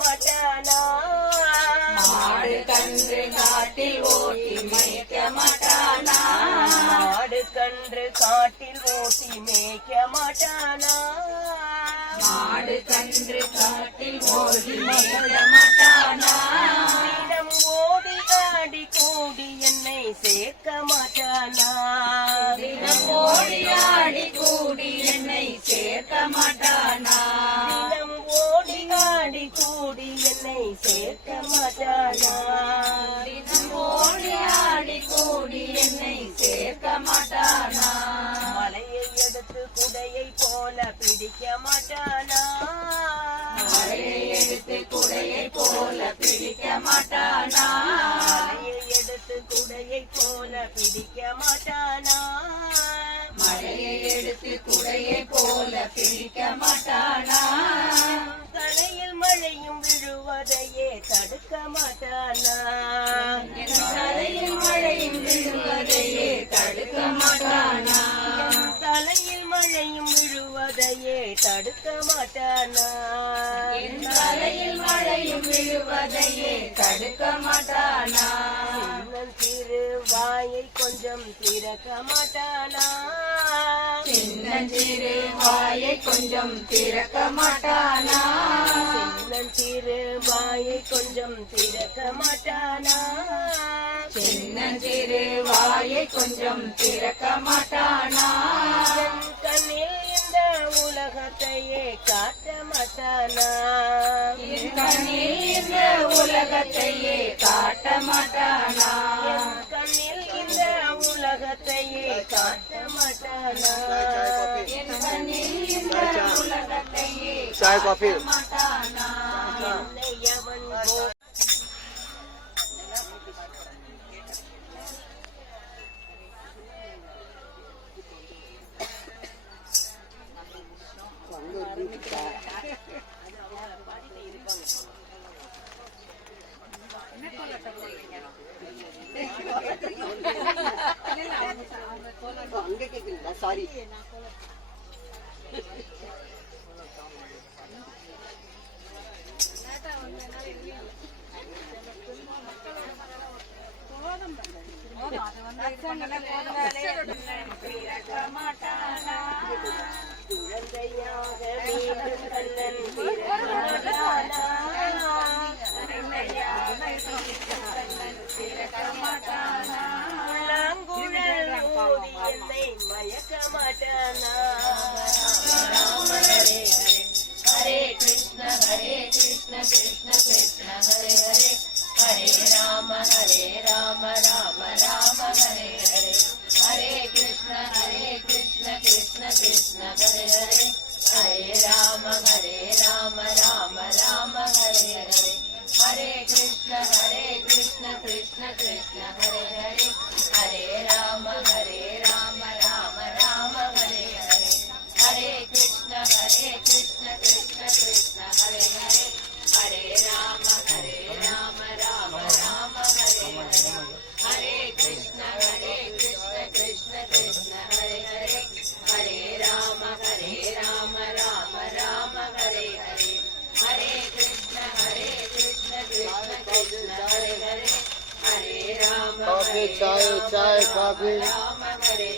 மாட்டானா மாடு கன்று காட்டில் ஓட்டி மேய்க்க மாட்டானா மாடு கன்று காட்டில் ஓட்டி மேய்க்க மாட்டானா மாடு கன்று காட்டில் ஓட்டி மேய்க்க மாட்டானா தினம் ஓடி ஆடி கூடி என்னை சேர்க்க மாட்டானா தினம் ஓடி ஆடி கூடி என்னை சேர்க்க மாட்டானா தினம் ஓடி ஆடி கூடி என்னை சேர்க்க மாட்டானா தினம் ஓடி ஆடி கூடி என்னை சேர்க்க மாட்டானா மலையை எடுத்து குடையை போல பிடிக்க மாட்டானா மலையை எடுத்து குடையை போல பிடிக்க மாட்டானா மலையை எடுத்து குடையை போல பிடிக்க மாட்டானா மலையை எடுத்து குடையை போல பிடிக்க மாட்டானா தலையில் மழையும் விழுவதையே தடுக்க மாட்டானா என் தலையில் மழையும் விழுவதையே தடுக்க மாட்டானா தலையில் மழையும் விழுவதையே தடுக்க மாட்டானா என் தலையில் மழையும் விழுவதையே தடுக்க மாட்டானா சிறு வாயை கொஞ்சம் திறக்க மாட்டானா சின்னஞ்சிறு வாயை கொஞ்சம் திறக்க மாட்டானா சிறு வாயை கொஞ்சம் திறக்க மாட்டானா சின்னஞ்சிறு வாயை கொஞ்சம் திறக்க மாட்டானா என் கண்ணில் இந்த உலகத்தையே காட்ட மாட்டானா என் கண்ணில் இந்த உலகத்தையே காட்ட மாட்டானா என் கண்ணில் இந்த உலகத்தையே காட்ட மாட்டானா என் கண்ணில் இந்த உலகத்தையே चाय कॉफी மாட்டானா என்னை அவன் அங்க கேக்குறீங்களா சாரி குழந்தையாக மீண்டும் கண்ணன் பிறக்க மாட்டானா புல்லாங்குழல் ஊதி என்னை மயக்க மாட்டானா ஹரே கிருஷ்ண கிருஷ்ண கிருஷ்ண ஹரே ஹரே ஹரே ராம ராம ராம ஹரே ஹரே ஹரே கிருஷ்ண கிருஷ்ண கிருஷ்ண ஹரே ஹரே ஹரே ராம ராம ராம ஹரே ஹரே ஹரே கிருஷ்ண கிருஷ்ண கிருஷ்ண ஹரே ஹரே ஹரே ராம ராம ராம ஹரே ஹரே ஹரே கிருஷ்ண கிருஷ்ண கிருஷ்ண ஹரே ஹரே ஹரே ராம ராம ராம ஹரே ஹரே ஹரே கிருஷ்ண கிருஷ்ண கிருஷ்ண ஹரே ஹரே ஹரே ராம ராம ராம ஹரே ஹரே ஹரே கிருஷ்ண கிருஷ்ண கிருஷ்ண ஹரே ஹரே ஹரே ராம कॉफी चाय चाय कॉफी ராம ஹரே